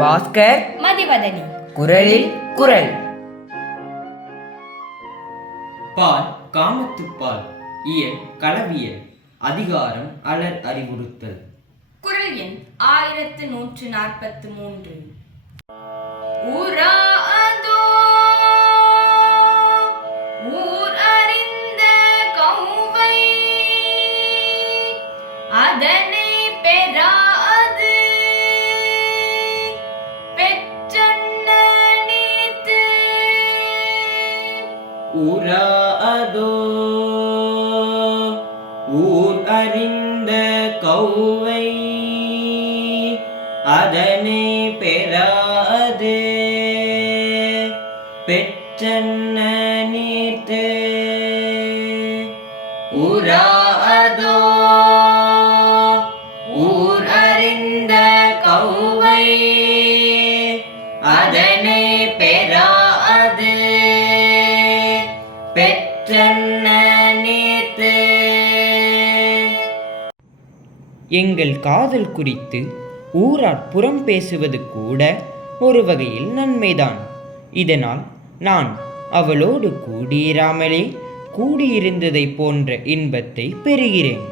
பாஸ்கர் மதிவதனி. குரலில் குரல். பால் காமத்துப்பால் இயல் களவியல் அதிகாரம் அலர் அறிவுறுத்தல். குரல் எண் ஆயிரத்து நூற்று நாற்பத்து மூன்று. ஊரா அதனை பெறாது உரா அதோ? ஊர் அறிந்த கௌவை அதனை பெறாது. பெற்றன்ன நீர்த்து? உரா அதோ? ஊர் அறிந்த கௌவை அதனை பெறாது. பெற்றன்ன நீர்த்து எங்கள் காதல் குறித்து ஊரார் புறம் பேசுவது கூட ஒரு வகையில் நன்மைதான். இதனால் நான் அவளோடு கூடியிராமலே கூடியிருந்ததைப் போன்ற இன்பத்தை பெறுகிறேன்.